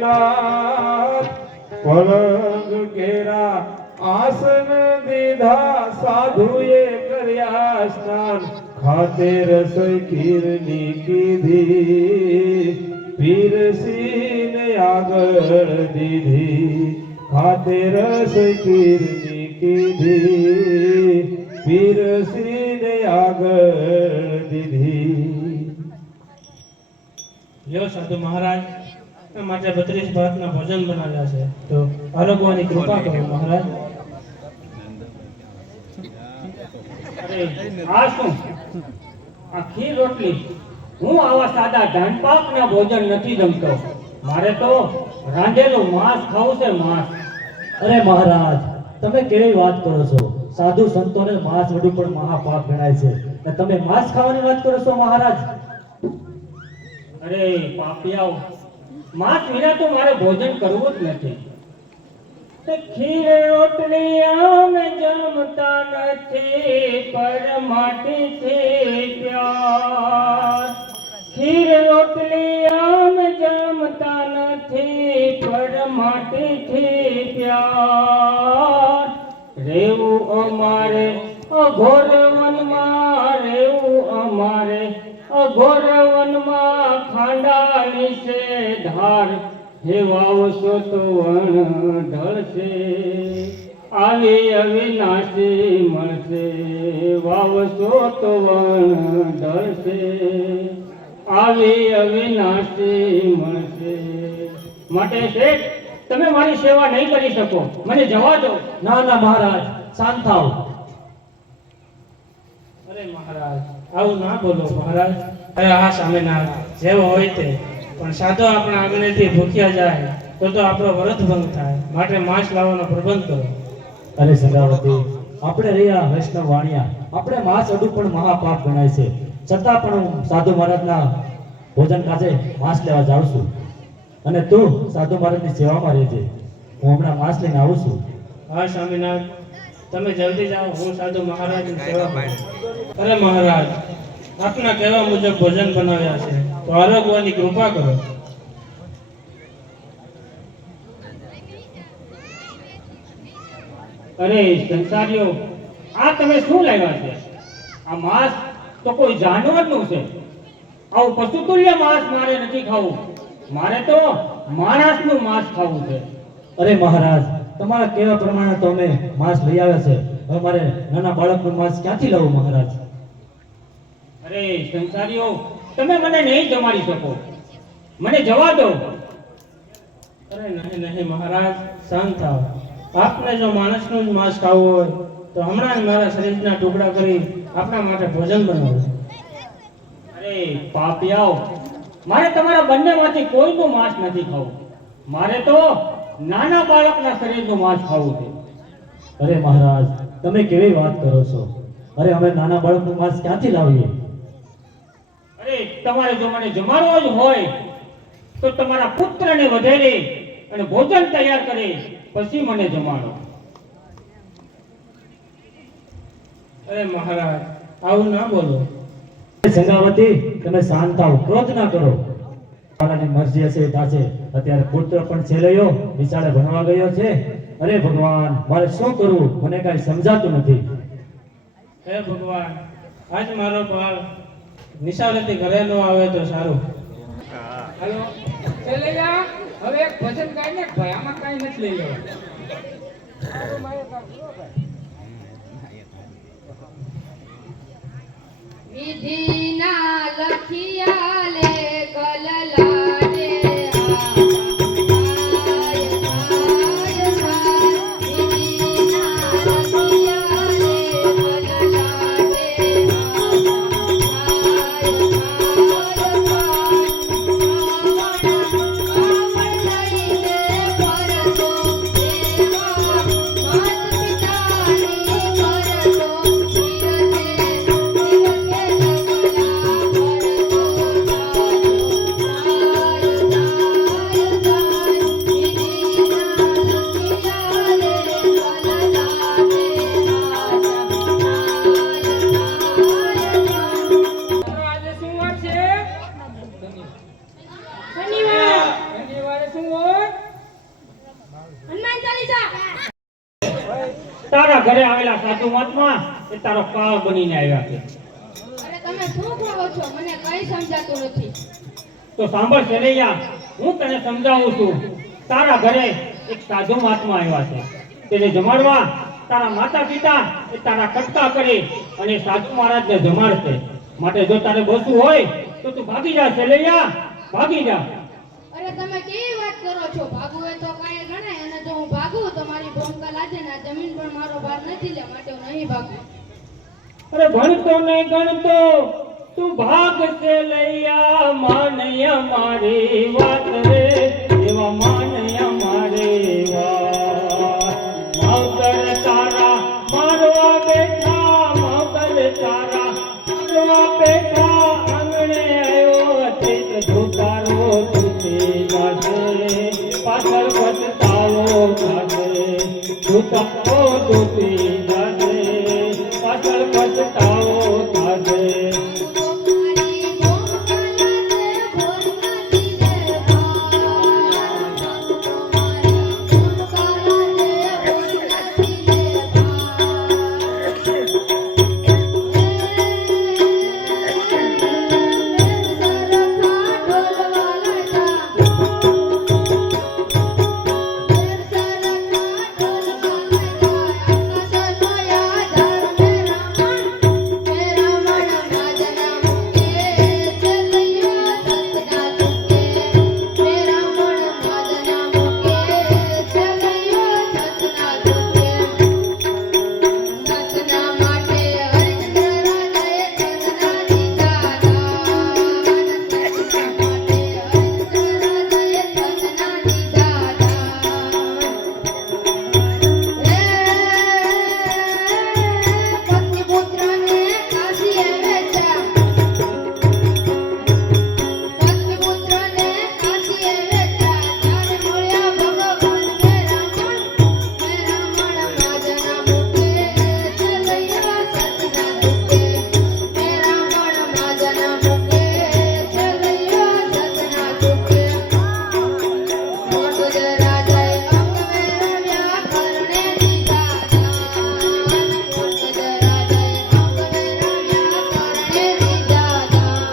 ભોલેનાથ પલંગ કેરા આસન દીધા સાધુએ કર્યા સ્નાન ખાતે રસોઈ ખીરની કીધી પીરસીને આગળ દીધી ખાતે રસોઈ ખીરની કીધી પીરસીને આગળ દીધી। લ્યો સાધુ મહારાજ માટે 32 ભાતના ભોજન બનાવ્યા છે, તો આરોગવાની કૃપા કરો મહારાજ। અરે આ શું? આ ખીર રોટલી? હું આવા સાદા ધાનપાકના ભોજન નથી જમતો, મારે તો રાંધેલું માંસ ખાવું છે, માંસ। અરે મહારાજ, તમે કેવી વાત કરો છો? સાધુ સંતોને માંસ વડું પણ મહાપાપ ગણાય છે, અને તમે માંસ ખાવાની વાત કરો છો મહારાજ? અરે પાપિયાઓ, માંસ વિના તો મારે ભોજન કરવું જ નથી। તે ખીર રોટલી અમે જમતા નથી, પર માટીથી પ્યાર। ખીર રોટલી અમે જમતા નથી, પર માટીથી પ્યાર। રેવું અમારે અઘોર વનમાં, રેવું અમારે અઘોર વનમાં, ખાંડાની છે ધાર, હે વાવશો તો વણ ઢળશે, આવી અવિનાશી મળશે, વાવશો તો વણ ઢળશે, આવી અવિનાશી મળશે। માટે શેઠ, તમે મારી સેવા નહીં કરી શકો, મને જવા દો। ના ના મહારાજ, શાંત થાઓ। અરે મહારાજ, આવું ના બોલો મહારાજ। અરે આ સ્વામિનારાયણ, જેવો હોય તે, પણ સાધુ આપણા આંગણેથી ભૂખ્યા જાય તો આપણો વ્રત ભંગ થાય, માટે માંસ લાવવાનો પ્રબંધ કરો। અરે સંગાવતી, આપણે રહ્યા વૈષ્ણવ વાણિયા, આપણે માંસ અડું પણ મહાપાપ ગણાય છે, છતાં પણ હું સાધુ મહારાજના ભોજન કાજે માંસ લેવા જાઉં છું, અને તું સાધુ મહારાજની સેવામાં રહેજે, હું હમણાં માંસ લઈને આવું છું। હા સ્વામિનારાયણ, તમે જલ્દી જાઓ, હું સાધુ મહારાજની સેવા કરું। અરે મહારાજ, આપના કહેવા મુજબ ભોજન બનાવ્યા છે, તો આરોગવાની કૃપા કરો। અરે સંસારીઓ, આ તમે શું લાવ્યા છે? આ માંસ તો કોઈ જાનવરનું છે, આવું પશુતુલ્ય માંસ મારે નથી ખાવું, મારે તો માણસનું માંસ ખાવું છે। અરે મહારાજ, તમારા કહેવા પ્રમાણે તો અમે માંસ લઈ આવ્યા છે, હવે મારે નાના બાળકનું માંસ ક્યાંથી લાવું મહારાજ? અરે સંસારીઓ, તમે મને નહીં જમાડી શકો, મને જવા દો। અરે નહીં નહીં મહારાજ, શાંત થાઓ। આપને જો માણસનું જ માંસ ખાવું હોય તો હમણાં જ મારા શરીરના ટુકડા કરી આપણા માટે ભોજન બનાવો। અરે પાપિયાઓ, મારે તમારા બંનેમાંથી કોઈનું માંસ નથી ખાવું, મારે તો નાના બાળકના શરીરનું માંસ ખાવું છે। અરે મહારાજ, તમે કેવી વાત કરો છો? અરે અમે નાના બાળકનું માંસ ક્યાંથી લાવીએ? અરે તમારે જો મને જમાડવો જ હોય તો તમારા પુત્રને વધેરી અને ભોજન તૈયાર કરી પછી મને જમાડો। અરે મહારાજ, આવું ના બોલો। સંગાવતી, તમે શાંત થાઓ, ક્રોધ ના કરો, બાળાની મરજી હશે એ થશે। અત્યારે પુત્ર પણ છેલ્લો વિશાળે ભણવા ગયો છે। અરે ભગવાન, મારે શું કરવું મને કાંઈ સમજાતું નથી। હે ભગવાન, આજ મારો બાળ નિશાળેથી ઘરે ન આવે તો સારું। હાલો ચલેલા, હવે એક ભજન ગાઈ ને ભાઈ, આમાં કાઈ નથી લઈ લેવા। વિધિના લખિયા લે કલલા રે તારા ઘરે આવેલા સાધુ મહાત્મા એ તારો કાળ બનીને આવ્યા છે. અરે તમે શું કહો છો? મને કઈ સમજાતું નથી. તો સાંભળ સેલૈયા, હું તને સમજાવું છું. તારા ઘરે એક સાધુ મહાત્મા આવ્યા છે. તેને જમાડવા તારા માતા પિતા એ તારા કટકા કરી અને સાધુ મહારાજને જમાડશે. માટે જો તારે બસવું હોય તો તું ભાગી જા સેલૈયા, ભાગી જા. અરે તમે કેવી વાત કરો છો? ભાગવું એ તો કાંઈ ગણાય, અને જો હું ભાગું તો મારી ભૂમિકા લાગે ને આ જમીન પણ મારો ભાર નથી લે, માટે હું નહીં ભાગું. અરે ભણતો નહીં ગણતો તું ભાગ સેલૈયા, માનય મારી વાત રે, એવા માનય મારી વાત. માવતર તારા મારવા બેઠા, માવતર તારા મારવા બેઠા, આંગણે આવ્યો ચિત ધોકારો તૂટી જાશે, પાછળ પછતાવો થશે, ધોકારો તૂટી જાશે, પાછળ પછતાવો થશે. મારી ભૂમિકા લાગે ભૂલમાંથી રે ભાર. મારી ભૂમિકા લાગે ભૂલમાંથી રે સતના માટે હરિચંદ્ર રાજાએ સતના દીધા દાન. સતના માટે હરિચંદ્ર રાજાએ સતના દીધા દાન. પતિ પુત્રને કાશીએ વેચ્યા, પતિ પુત્રને કાશીએ વેચ્યા, ત્યારે મળ્યા ભગવાન મેરા માજના મુખે, ચલૈયા સતના દુખે. મેરા માજના મુખે, ચલૈયા સતના દુખે. મોટું રાજાએ અંગ મેળવ્યા, કરણે દીધા દાન. મોટું રાજાએ અંગ મેળવ્યા, કરણે દીધા દાન.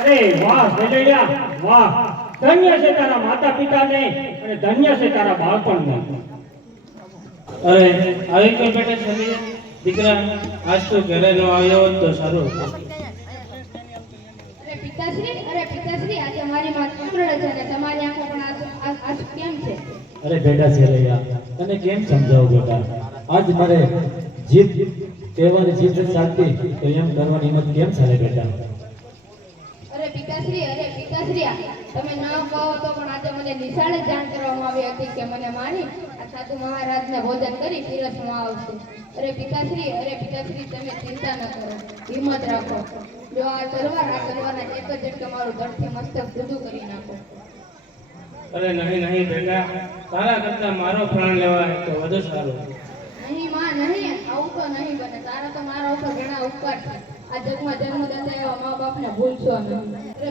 અરે વાહ સેલૈયા, વાહ. ધન્ય છે તારા માતા પિતાને અને ધન્ય છે તારા બાળપણને. અરે આવી કોઈ બેટા ચાલી દીકરા, આજ તો ઘરે નો આવ્યો હોત તો સારું હતું. અરે પિતાશ્રી, આજે મારી માં કેમ રડે છે અને તમારી આંખો પણ આંસુ કેમ છે? અરે બેટા સેલૈયા, તને કેમ સમજાવું બેટા? આજ મારે જીત કહેવાની જીત સાચી તો એમ કરવાની હિંમત કેમ ચાલે બેટા? અરે પિતાશ્રી, તમે ન કહો તો પણ આજે મને નિશાળે જાણ કરવામાં આવી હતી કે મને મારી આ સાધુ મહારાજને ભોજન કરી પીરસવામાં આવશે. અરે પિતાશ્રી, તમે ચિંતા ન કરો, હિંમત રાખો. જો આ તલવારના એક જ ઝટકે મારું ધડથી મસ્તક જુદું કરી નાખો. અરે નહીં બેટા, તારા કરતા મારો પ્રાણ લેવાય તો વધુ સારું. નહીં માં, નહીં, આવું તો નહીં બને. તારા તો મારા ઉપર ઘણા ઉપકાર છે. આ જગમાં જન્મદાતા એવા મા બાપને ભૂલશો નહીં. અરે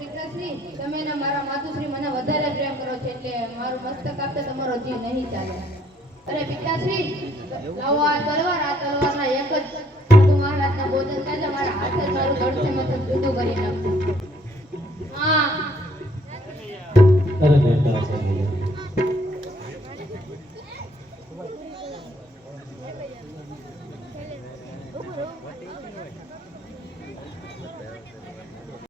પિતાશ્રી, તમે ને મારા માતુશ્રી મને વધારે પ્રેમ કરો છો, એટલે મારું મસ્તક આપતા તમારો જીવ નહીં ચાલે. અરે પિતાશ્રી, લાવો આ તલવારના એક અરે બેટા સાહેબ